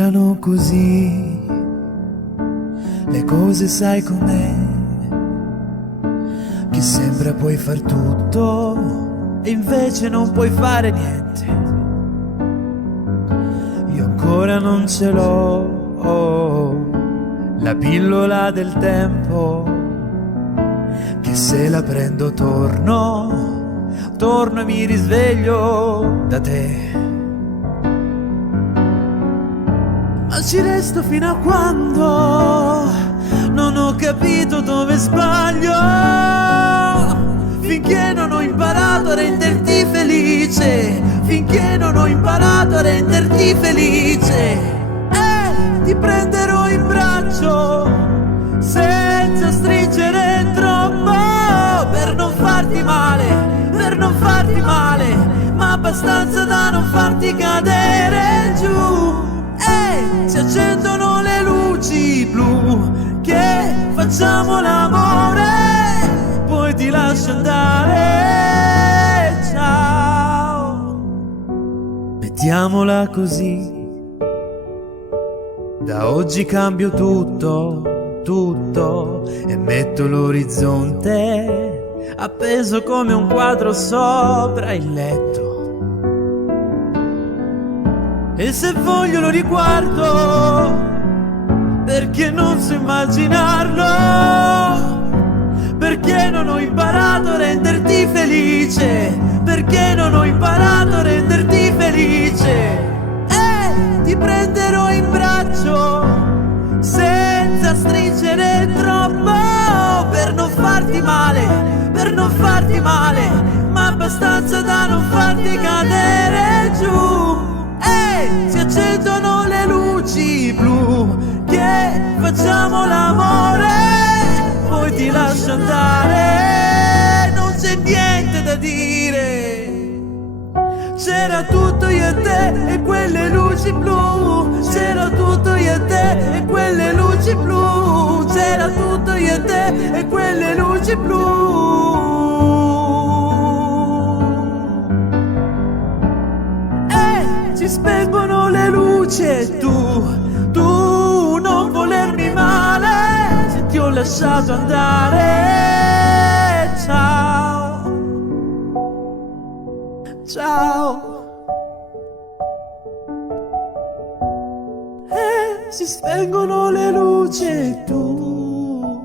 girano così le cose, sai com'è, che sembra puoi far tutto e invece non puoi fare niente. Io ancora non ce l'ho, la pillola del tempo, che se la prendo torno e mi risveglio da te. Ma ci resto fino a quando non ho capito dove sbaglio, finché non ho imparato a renderti felice, finché non ho imparato a renderti felice. Ti prenderò in braccio senza stringere troppo, per non farti male, per non farti male, ma abbastanza da non farti cadere giù. Si accendono le luci blu, che facciamo l'amore, poi ti lascio andare, ciao. Mettiamola così, da oggi cambio tutto, tutto, e metto l'orizzonte appeso come un quadro sopra il letto. E se voglio lo riguardo, perché non so immaginarlo, perché non ho imparato a renderti felice, perché non ho imparato a renderti felice. Ti prenderò in braccio senza stringere troppo, per non farti male, per non farti male, ma abbastanza da non farti cadere giù. Si accendono le luci blu, che facciamo l'amore, poi ti lascio andare, non c'è niente da dire. C'era tutto io e te e quelle luci blu, c'era tutto io e te e quelle luci blu, c'era tutto io e te e quelle luci blu. Si spengono le luci e tu non volermi male, se ti ho lasciato andare, ciao, ciao. Si spengono le luci e tu